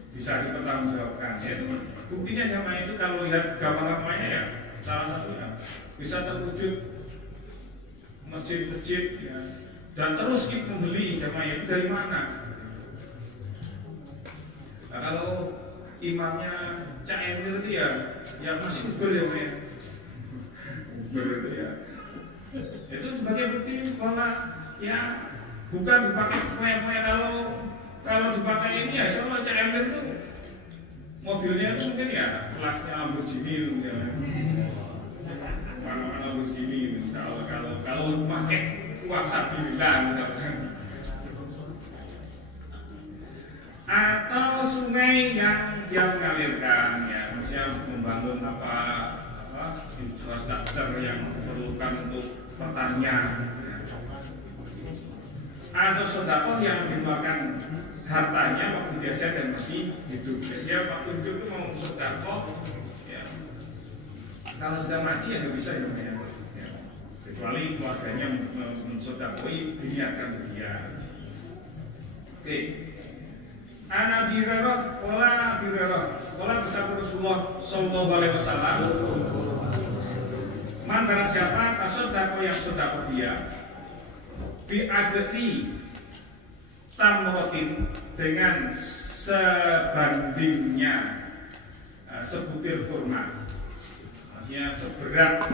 Bisa dipertanggungjawabkan. Ya, itu buktinya jamaah itu kalau lihat gambar-gambarnya ya salah satunya bisa terwujud masjid-masjid ya, dan terus kita membeli jamaah itu dari mana? Nah, kalau imamnya Cak Emil itu ya masih Uber ya, Uber itu ya. Itu sebagai bukti bahwa ya bukan dipakai foya-foya. Kalau dipakai ini ya sama Cak Emil itu mobilnya itu mungkin ya kelasnya Lamborghini ya. Lamborghini kalau pakai uang sabilillah misalkan. Atau sungai yang dia mengalirkan ya, maksudnya membangun infrastruktur yang diperlukan untuk pertanian. Atau sedekah yang dikeluarkan hartanya waktu dia sehat dan masih hidup. Dia waktu hidup itu mau sedekah, ya. Kalau sudah mati ya nggak bisa ya. Kecuali keluarganya mensedekahi diniatkan ke dia. Oke. Ana birarah, wala bersabda Rasulullah Sallallahu Alaihi Wasallam. Man barang siapa tasedekah yang sedekah dia biadli tamrotin dengan sebandingnya sebutir kurma, maksudnya seberat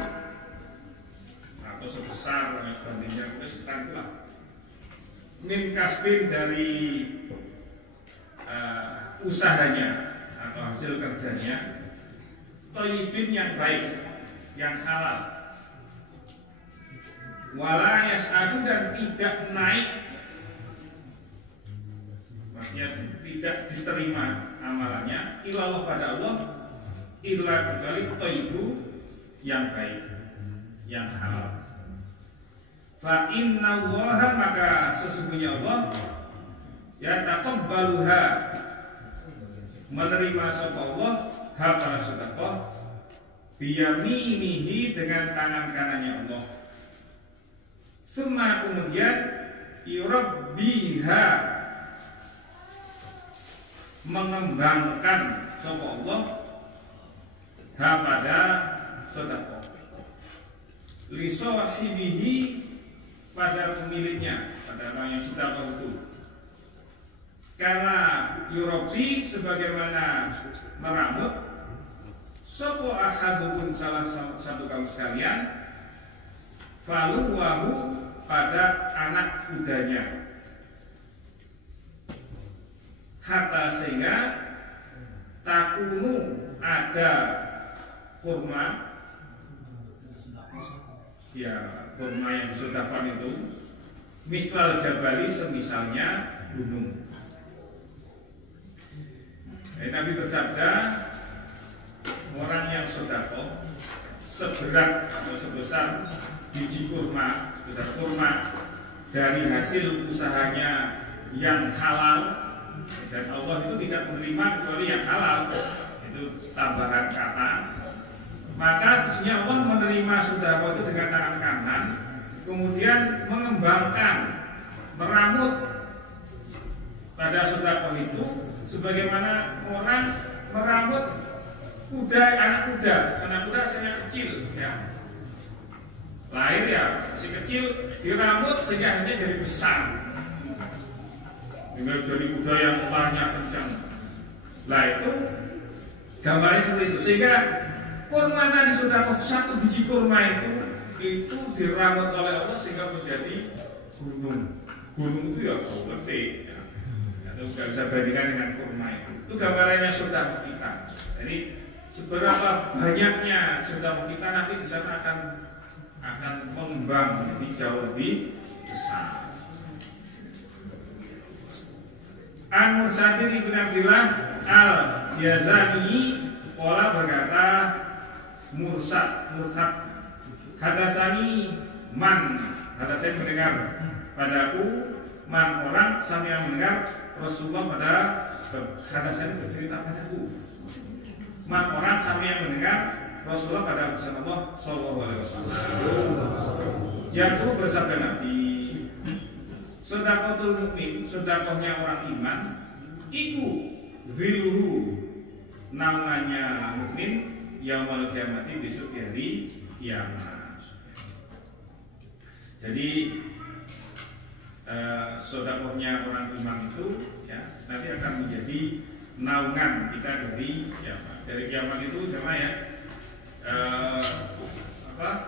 atau sebesar sebandingnya sekitar itulah min kasbin dari usahanya atau hasil kerjanya, thayyibin yang baik, yang halal, wala yas'adu dan tidak naik, maksudnya tidak diterima amalannya ilallah pada Allah illa kecuali thayyibu yang baik, yang halal. Fa inna Allaha, maka sesungguhnya Allah yataqabbaluha, menerima sapa Allah ha para sedekah biyaminihi, dengan tangan kanannya Allah. Summa kemudian yurabbiha, mengembangkan sapa Allah ha pada sedekah li sahibihi, pada pemiliknya, pada orang yang sedekah itu. Karena yurabbi, sebagaimana meramut sapa ahadukum, salah satu kaum sekalian, faluwahu, pada anak kudanya, hatta sehingga takunu, ada kurma, ya kurma yang disodafan itu, misal jabali, semisalnya gunung. Nabi bersabda, orang yang sedekah seberat atau sebesar biji kurma, sebesar kurma dari hasil usahanya yang halal, dan Allah itu tidak menerima kecuali yang halal, itu tambahan kata. Maka sesungguhnya Allah menerima sedekah itu dengan tangan kanan, kemudian mengembangkan, meramut pada sedekah itu sebagaimana orang meramut kuda, anak kuda sangat kecil, ya, lahir ya masih kecil, diramut sehingga akhirnya jadi besar, hingga jadi kuda yang banyak kencang. Lah itu gambarnya seperti itu, sehingga kurma tadi sudah satu biji kurma itu diramut oleh Allah sehingga menjadi gunung. Gunung itu ya gede, ya. Itu nggak bisa bandingkan dengan kurma itu. Itu gambarannya sudah kita. Jadi seberapa banyaknya sudah kita nanti di sana akan mengembang menjadi jauh lebih besar. An-Mursadir ibn Abdillah al-Yazani pola berkata, murtad hadasani man, hadasani mendengar padaku, man orang sami yang mendengar Rasulullah pada hadasani bercerita padaku, man orang sami yang mendengar Rasulullah pada Rasulullah Sallallahu Alaihi Wasallam. Yang itu bersabda Nabi, sedekahul mukmin, sedekahnya orang iman, iku ziluhu, namanya mukmin, yaumul kiamati, besok hari kiamat. Jadi sedekahnya orang iman itu, ya, nanti akan menjadi naungan kita dari kiamat. Dari kiamat itu sama ya,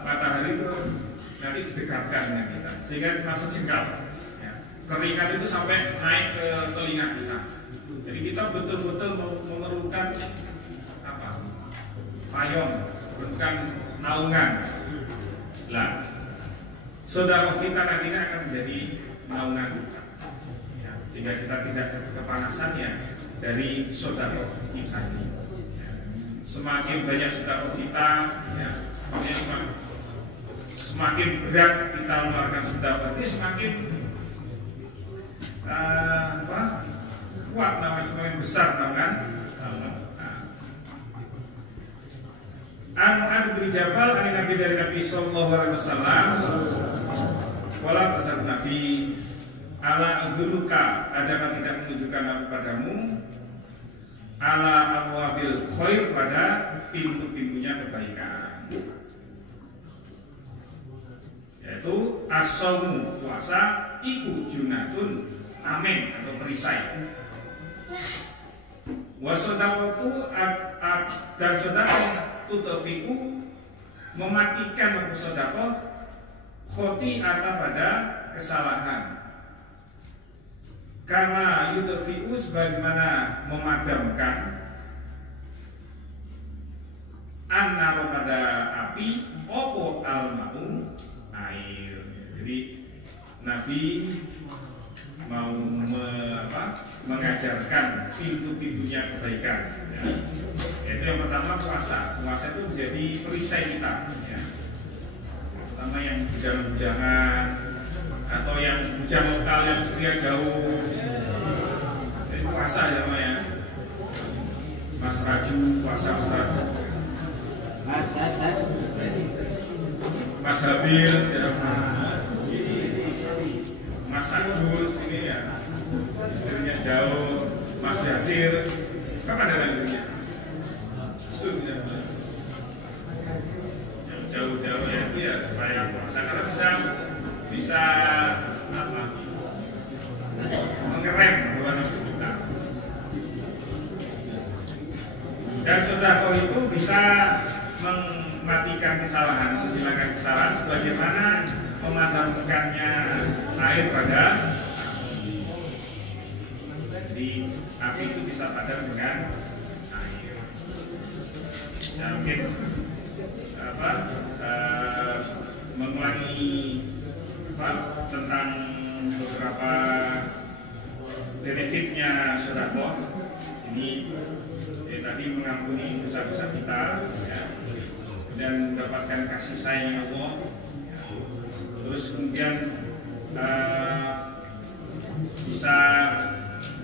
matahari itu nanti didekatkan dengan kita sehingga masa jengkal, ya. Keringat itu sampai naik ke telinga kita. Jadi kita betul-betul memerlukan payung, memerlukan naungan. Lah, sedekah kita nantinya akan menjadi naungan kita, ya, sehingga kita tidak kepanasan ya dari sedekah kita ini. Ya. Semakin banyak sedekah kita, ya, semakin berat kita mengeluarkan sedekah ini, semakin kuat namanya, semakin besar naungan Allah. An bin Jabal, Nabi dari Nabi Sallallahu Alaihi Wasallam, wala bersabda Nabi, ala dzuluka, adakah tidak menunjukkan aku padamu, ala abwabil khair, pada pintu-pintunya kebaikan, yaitu as-shaumu, puasa, iku junatun, amin atau perisai, Wasodaqatu dan sedekah tutfi'u mematikan sedekah khoti'ata pada kesalahan. Karena yutfi'u sebagaimana memadamkan annaro pada api opo alma'u air. Jadi Nabi mau mengajarkan pintu-pintunya kebaikan ya. Yaitu yang pertama puasa. Puasa itu menjadi perisai kita ya. Pertama yang bujang-bujangan atau yang bujang lokal yang setia jauh. Jadi puasa ya namanya. Mas Raju, puasa Mas Raju. Mas Habil ya. Mas Agus ini ya, istrinya jauh. Mas Yasir, kapan ada istrinya? Sudah jauh-jauh ya itu ya supaya puasa karena bisa apa? Mengerem hawa nafsu kita. Dan sedekah itu bisa mematikan kesalahan, menghilangkan kesalahan sebagaimana memadamkannya air pada api. Jadi api itu bisa padam dengan air. Ya, mungkin mengulangi tentang beberapa benefitnya sedekah ini. Tadi mengampuni dosa-dosa kita ya, dan mendapatkan kasih sayang Allah. Terus kemudian bisa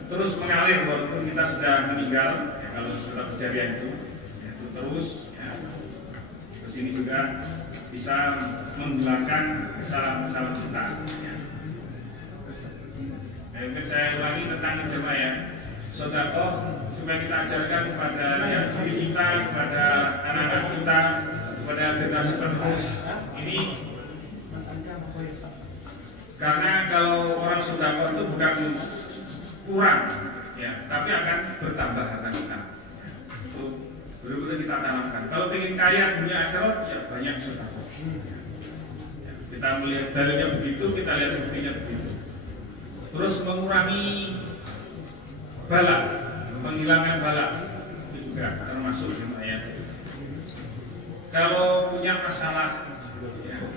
terus mengalir walaupun kita sudah meninggal ya, kalau sudah kejadian itu terus ya. Terus ini juga bisa menghilangkan kesalahan-kesalahan kita ya. Mungkin saya ulangi tentang jemaah ya. Sedekah supaya kita ajarkan kepada diri kita, kepada anak-anak kita, kepada generasi penerus ini. Karena kalau orang sedekah itu bukan kurang, ya, tapi akan bertambah harta kita. Itu benar-benar kita tanamkan. Kalau ingin kaya dunia akhirat, ya banyak sedekah. Ya, kita melihat dalilnya begitu, kita lihat buktinya begitu. Terus mengurangi balak, menghilangkan balak itu juga termasuk ya. Kalau punya masalah, ya,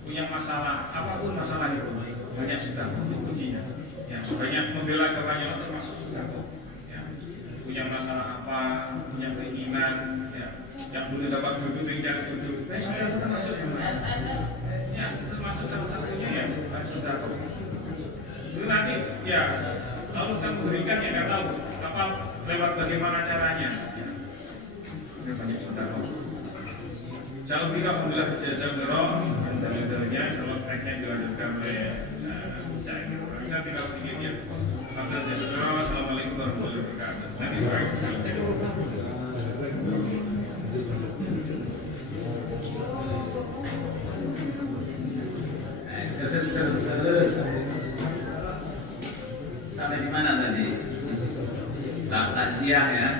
punya masalah apapun masalah itu banyak sudah kuncinya. Ya, banyak membela kebanyakan termasuk sudah. Ya, punya masalah apa, punya keinginan, ya, yang belum dapat jodoh, mencari jodoh, sudah termasuk ya, termasuk salah satunya ya, sudah. Itu nanti ya. Allah kan memberikan yang nggak tahu apa lewat bagaimana caranya. Ya, banyak saudara. Salam kita alhamdulillah jasa berom dan dalil-dalilnya salam tracknya dilanjutkan oleh Cak. Bisa tinggal sedikitnya. Maka jasa berom. Assalamualaikum warahmatullahi wabarakatuh. Nanti terus. Sampai di mana tadi? Takziah ya.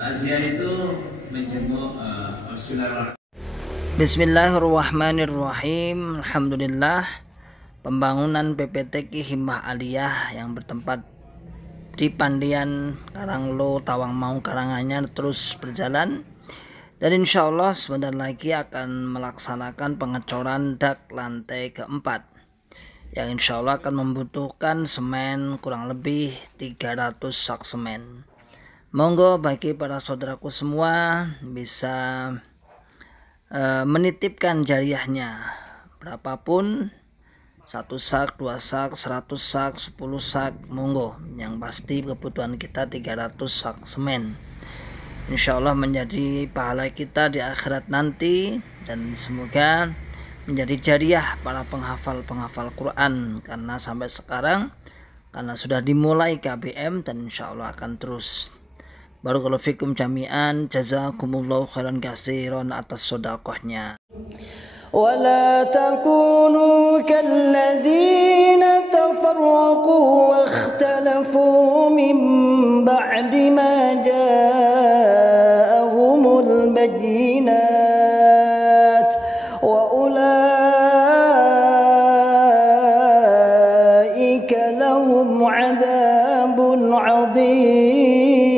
Takziah itu menjenguk saudara. Bismillahirrahmanirrahim. Alhamdulillah, pembangunan PPTQ Himmah Aliyah yang bertempat di Pandian Karanglo, Tawangmangu, Karanganyar terus berjalan. Dan insya Allah sebentar lagi akan melaksanakan pengecoran dak lantai keempat, yang insya Allah akan membutuhkan semen kurang lebih 300 sak semen. Monggo bagi para saudaraku semua bisa menitipkan jariahnya berapapun, 1 sak, 2 sak, 100 sak, 10 sak, monggo. Yang pasti kebutuhan kita 300 sak semen. Insya Allah menjadi pahala kita di akhirat nanti, dan semoga menjadi jariah para penghafal Quran, karena sampai sekarang karena sudah dimulai KBM dan insya Allah akan terus. Barakallahu fikum jami'an, jazakumullahu khairan katsiran atas sedekahnya. ولا تكونوا كالذين تفرقوا واختلفوا من بعد ما البينات وأولئك لهم عذاب عظيم.